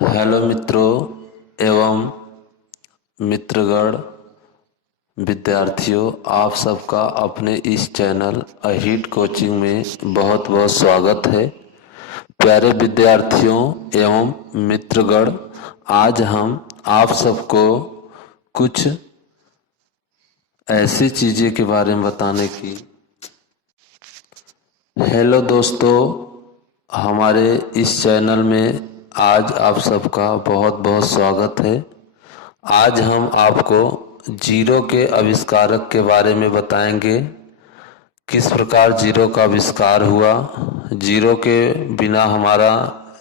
Hello मित्रों एवं मित्रगण विद्यार्थियों, आप सबका अपने इस चैनल अहिट कोचिंग में बहुत बहुत स्वागत है। प्यारे विद्यार्थियों एवं मित्रगण, आज हम आप सबको कुछ ऐसी चीज़ें के बारे में बताने की। हेलो दोस्तों, हमारे इस चैनल में आज आप सबका बहुत बहुत स्वागत है। आज हम आपको जीरो के आविष्कारक के बारे में बताएंगे। किस प्रकार जीरो का आविष्कार हुआ। जीरो के बिना हमारा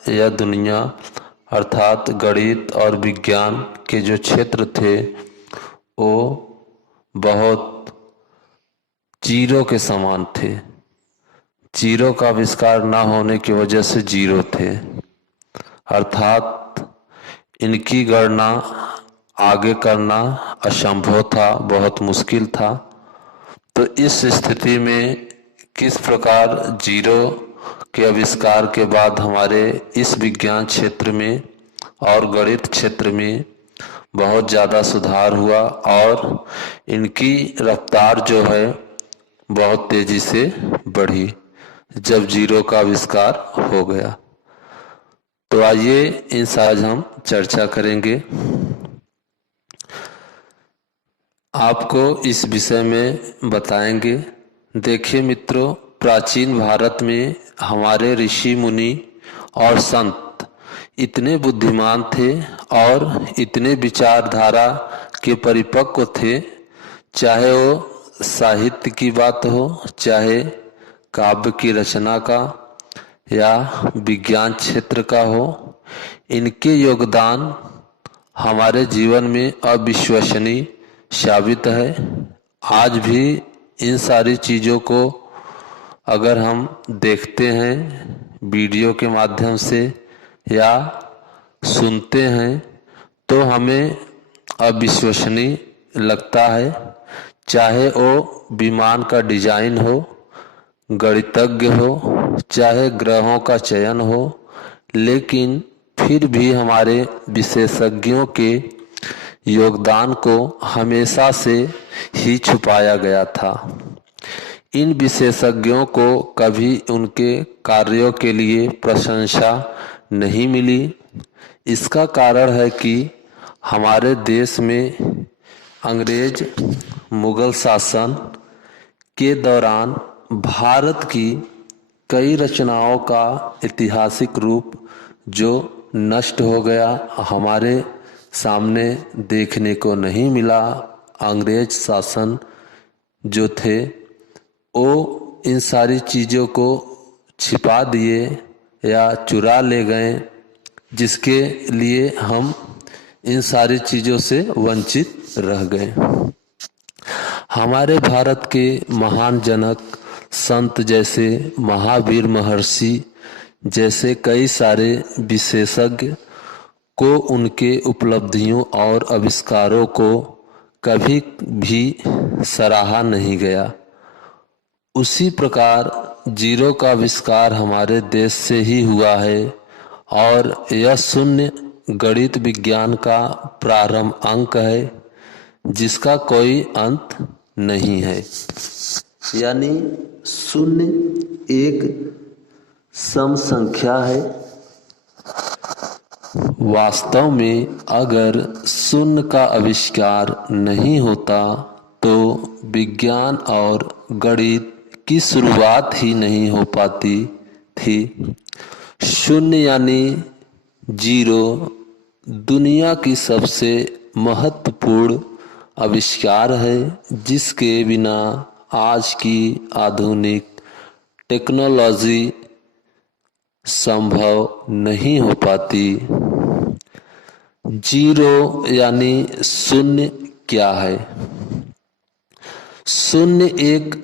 यह दुनिया अर्थात गणित और विज्ञान के जो क्षेत्र थे वो बहुत जीरो के समान थे। जीरो का आविष्कार ना होने की वजह से जीरो थे, अर्थात इनकी गणना आगे करना असंभव था, बहुत मुश्किल था। तो इस स्थिति में किस प्रकार जीरो के आविष्कार के बाद हमारे इस विज्ञान क्षेत्र में और गणित क्षेत्र में बहुत ज़्यादा सुधार हुआ और इनकी रफ्तार जो है बहुत तेज़ी से बढ़ी जब जीरो का आविष्कार हो गया। तो आइए इन आज हम चर्चा करेंगे। आपको इस विषय में बताएंगे। देखिए मित्रों, प्राचीन भारत में हमारे ऋषि मुनि और संत इतने बुद्धिमान थे और इतने विचारधारा के परिपक्व थे, चाहे वो साहित्य की बात हो, चाहे काव्य की रचना का या विज्ञान क्षेत्र का हो। इनके योगदान हमारे जीवन में अविश्वसनीय साबित है। आज भी इन सारी चीज़ों को अगर हम देखते हैं वीडियो के माध्यम से या सुनते हैं तो हमें अविश्वसनीय लगता है। चाहे वो विमान का डिजाइन हो, गणितज्ञ हो, चाहे ग्रहों का चयन हो, लेकिन फिर भी हमारे विशेषज्ञों के योगदान को हमेशा से ही छुपाया गया था। इन विशेषज्ञों को कभी उनके कार्यों के लिए प्रशंसा नहीं मिली। इसका कारण है कि हमारे देश में अंग्रेज मुगल शासन के दौरान भारत की कई रचनाओं का ऐतिहासिक रूप जो नष्ट हो गया, हमारे सामने देखने को नहीं मिला। अंग्रेज शासन जो थे वो इन सारी चीज़ों को छिपा दिए या चुरा ले गए, जिसके लिए हम इन सारी चीज़ों से वंचित रह गए। हमारे भारत के महान जनक संत जैसे महावीर महर्षि जैसे कई सारे विशेषज्ञ को उनके उपलब्धियों और आविष्कारों को कभी भी सराहा नहीं गया। उसी प्रकार जीरो का आविष्कार हमारे देश से ही हुआ है और यह शून्य गणित विज्ञान का प्रारंभ अंक है जिसका कोई अंत नहीं है। यानी शून्य एक सम संख्या है। वास्तव में अगर शून्य का आविष्कार नहीं होता तो विज्ञान और गणित की शुरुआत ही नहीं हो पाती थी। शून्य यानी जीरो दुनिया की सबसे महत्वपूर्ण आविष्कार है जिसके बिना आज की आधुनिक टेक्नोलॉजी संभव नहीं हो पाती। जीरो यानी शून्य क्या है? शून्य एक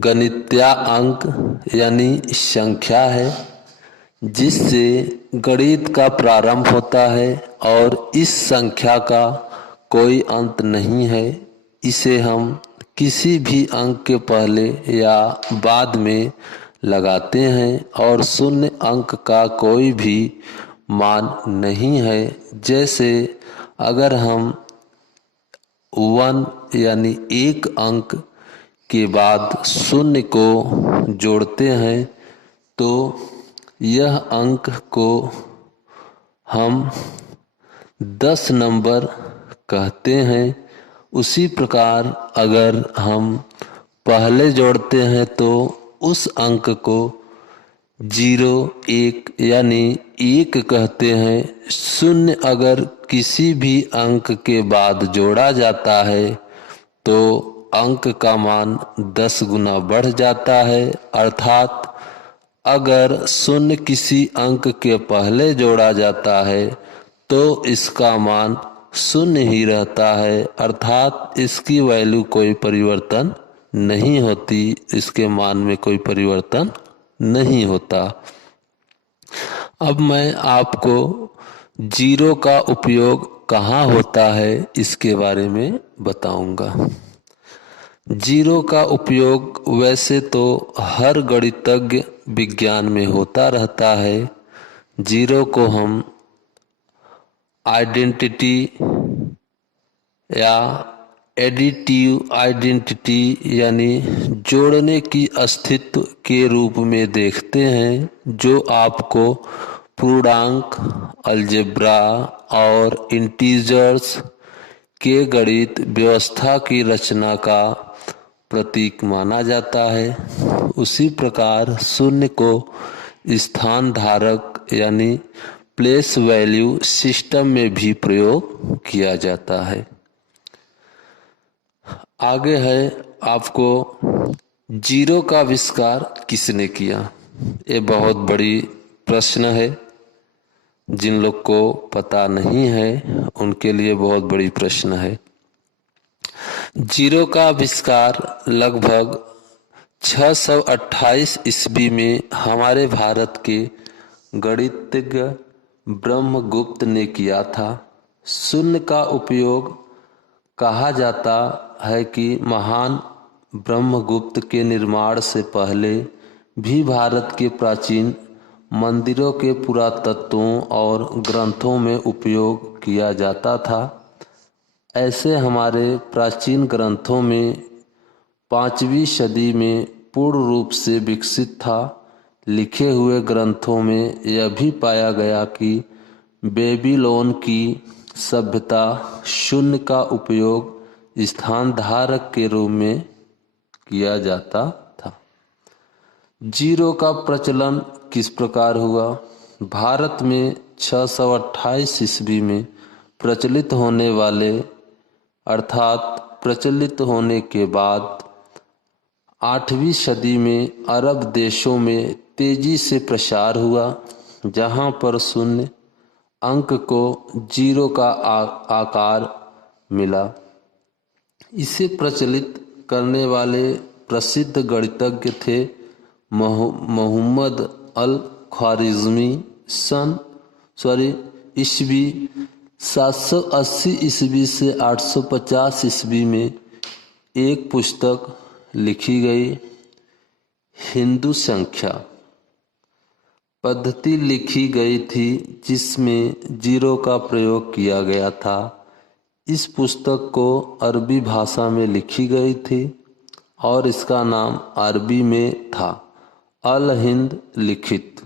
गणितीय अंक यानी संख्या है जिससे गणित का प्रारंभ होता है और इस संख्या का कोई अंत नहीं है। इसे हम किसी भी अंक के पहले या बाद में लगाते हैं और शून्य अंक का कोई भी मान नहीं है। जैसे अगर हम 1 यानी 1 अंक के बाद शून्य को जोड़ते हैं तो यह अंक को हम 10 नंबर कहते हैं। उसी प्रकार अगर हम पहले जोड़ते हैं तो उस अंक को 0, 1 यानी 1 कहते हैं। शून्य अगर किसी भी अंक के बाद जोड़ा जाता है तो अंक का मान 10 गुना बढ़ जाता है। अर्थात अगर शून्य किसी अंक के पहले जोड़ा जाता है तो इसका मान शून्य ही रहता है, अर्थात इसकी वैल्यू कोई परिवर्तन नहीं होती, इसके मान में कोई परिवर्तन नहीं होता। अब मैं आपको 0 का उपयोग कहाँ होता है इसके बारे में बताऊंगा। 0 का उपयोग वैसे तो हर गणितज्ञ विज्ञान में होता रहता है। 0 को हम आइडेंटिटी या एडिटिव आइडेंटिटी यानी जोड़ने की अस्तित्व के रूप में देखते हैं, जो आपको पूर्णांक, अलजेब्रा और इंटीजर्स के गणित व्यवस्था की रचना का प्रतीक माना जाता है। उसी प्रकार शून्य को स्थान धारक यानी प्लेस वैल्यू सिस्टम में भी प्रयोग किया जाता है। आगे है आपको 0 का आविष्कार किसने किया। ये बहुत बड़ी प्रश्न है। जिन लोग को पता नहीं है उनके लिए बहुत बड़ी प्रश्न है। 0 का आविष्कार लगभग 628 ईस्वी में हमारे भारत के गणितज्ञ ब्रह्मगुप्त ने किया था। शून्य का उपयोग कहा जाता है कि महान ब्रह्मगुप्त के निर्माण से पहले भी भारत के प्राचीन मंदिरों के पुरातत्वों और ग्रंथों में उपयोग किया जाता था। ऐसे हमारे प्राचीन ग्रंथों में 5वीं सदी में पूर्ण रूप से विकसित था। लिखे हुए ग्रंथों में यह भी पाया गया कि बेबीलोन की सभ्यता शून्य का उपयोग स्थान धारक के रूप में किया जाता था। 0 का प्रचलन किस प्रकार हुआ। भारत में 628 ईस्वी में प्रचलित होने वाले अर्थात प्रचलित होने के बाद 8वीं सदी में अरब देशों में तेजी से प्रसार हुआ, जहां पर शून्य अंक को 0 का आकार मिला। इसे प्रचलित करने वाले प्रसिद्ध गणितज्ञ थे मोहम्मद अल ख्वारिज़मी ईस्वी 780 ईस्वी से 850 ईस्वी में एक पुस्तक लिखी गई। हिंदू संख्या पद्धति लिखी गई थी जिसमें 0 का प्रयोग किया गया था। इस पुस्तक को अरबी भाषा में लिखी गई थी और इसका नाम अरबी में था अल हिंद लिखित।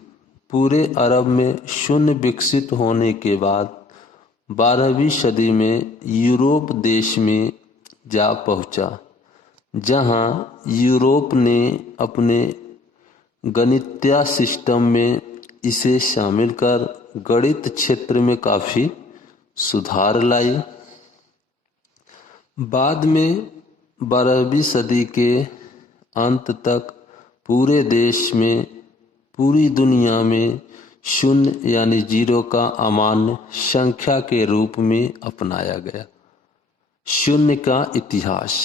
पूरे अरब में शून्य विकसित होने के बाद 12वीं सदी में यूरोप देश में जा पहुंचा, जहां यूरोप ने अपने गणितीय सिस्टम में इसे शामिल कर गणित क्षेत्र में काफी सुधार लाई। बाद में 12वीं सदी के अंत तक पूरे देश में, पूरी दुनिया में शून्य यानी 0 का अमान्य संख्या के रूप में अपनाया गया। शून्य का इतिहास।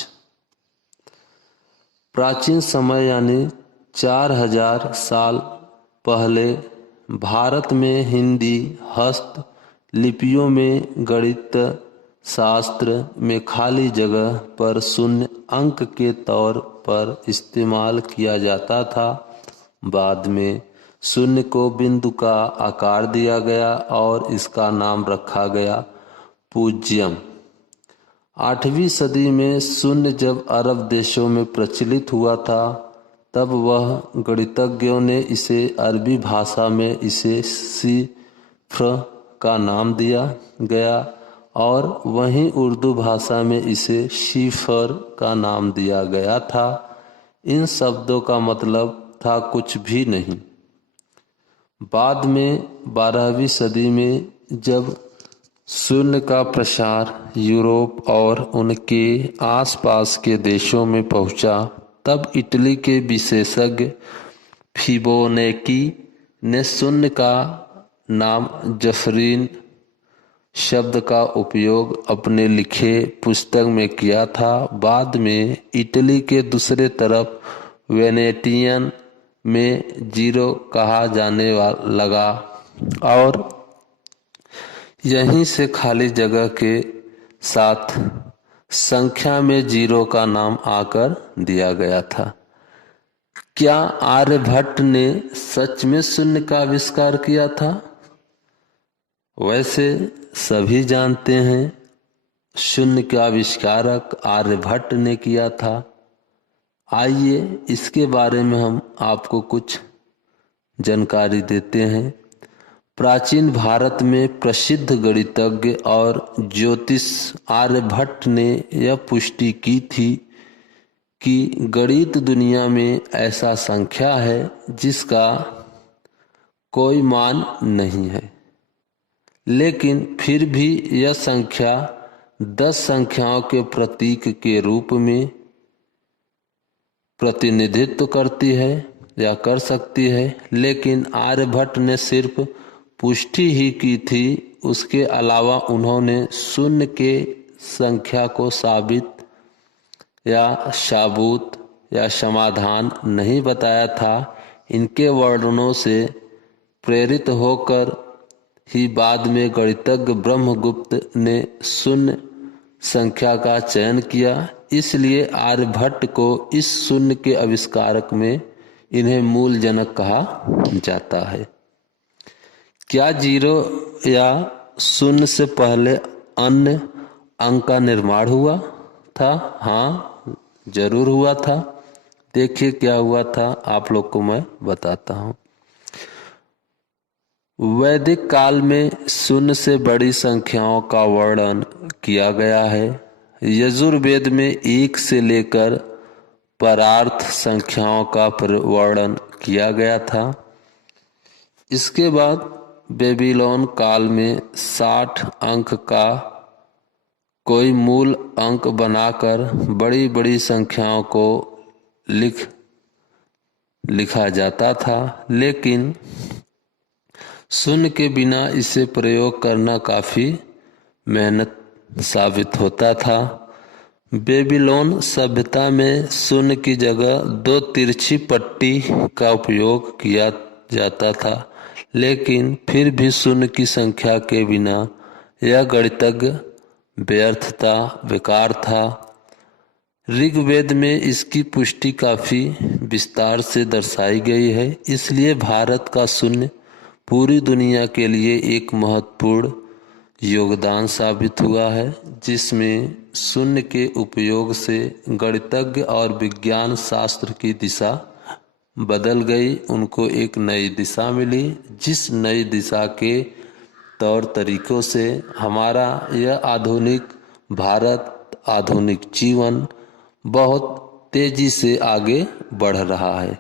प्राचीन समय यानी 4000 साल पहले भारत में हिंदी हस्त लिपियों में गणित शास्त्र में खाली जगह पर शून्य अंक के तौर पर इस्तेमाल किया जाता था। बाद में शून्य को बिंदु का आकार दिया गया और इसका नाम रखा गया पूज्यम। 8वीं सदी में शून्य जब अरब देशों में प्रचलित हुआ था तब वह गणितज्ञों ने इसे अरबी भाषा में इसे सिफ्र का नाम दिया गया और वहीं उर्दू भाषा में इसे शिफर का नाम दिया गया था। इन शब्दों का मतलब था कुछ भी नहीं। बाद में 12वीं सदी में जब शून्य का प्रसार यूरोप और उनके आसपास के देशों में पहुंचा तब इटली के विशेषज्ञ फिबोनेकी ने शून्य का नाम जफरीन शब्द का उपयोग अपने लिखे पुस्तक में किया था। बाद में इटली के दूसरे तरफ वेनेटियन में जीरो कहा जाने लगा और यहीं से खाली जगह के साथ संख्या में जीरो का नाम आकर दिया गया था। क्या आर्यभट्ट ने सच में शून्य का आविष्कार किया था? वैसे सभी जानते हैं शून्य का आविष्कारक आर्यभट्ट ने किया था। आइए इसके बारे में हम आपको कुछ जानकारी देते हैं। प्राचीन भारत में प्रसिद्ध गणितज्ञ और ज्योतिष आर्यभट्ट ने यह पुष्टि की थी कि गणित दुनिया में ऐसा संख्या है जिसका कोई मान नहीं है, लेकिन फिर भी यह संख्या 10 संख्याओं के प्रतीक के रूप में प्रतिनिधित्व करती है या कर सकती है। लेकिन आर्यभट्ट ने सिर्फ पुष्टि ही की थी, उसके अलावा उन्होंने शून्य के संख्या को साबित या साबूत या समाधान नहीं बताया था। इनके वर्णनों से प्रेरित होकर ही बाद में गणितज्ञ ब्रह्मगुप्त ने शून्य संख्या का चयन किया। इसलिए आर्यभट्ट को इस शून्य के आविष्कारक में इन्हें मूल जनक कहा जाता है। क्या जीरो या शून्य से पहले अन्य अंक का निर्माण हुआ था? हाँ, जरूर हुआ था। देखिए क्या हुआ था, आप लोग को मैं बताता हूँ। वैदिक काल में शून्य से बड़ी संख्याओं का वर्णन किया गया है। यजुर्वेद में 1 से लेकर परार्थ संख्याओं का वर्णन किया गया था। इसके बाद बेबीलोन काल में 60 अंक का कोई मूल अंक बनाकर बड़ी बड़ी संख्याओं को लिखा जाता था, लेकिन शून्य के बिना इसे प्रयोग करना काफी मेहनत साबित होता था। बेबीलोन सभ्यता में शून्य की जगह 2 तिरछी पट्टी का उपयोग किया जाता था, लेकिन फिर भी शून्य की संख्या के बिना यह गणितज्ञ व्यर्थ था, बेकार था। ऋग्वेद में इसकी पुष्टि काफी विस्तार से दर्शाई गई है। इसलिए भारत का शून्य पूरी दुनिया के लिए एक महत्वपूर्ण योगदान साबित हुआ है, जिसमें शून्य के उपयोग से गणितज्ञ और विज्ञान शास्त्र की दिशा बदल गई। उनको एक नई दिशा मिली, जिस नई दिशा के तौर तरीकों से हमारा यह आधुनिक भारत, आधुनिक जीवन बहुत तेजी से आगे बढ़ रहा है।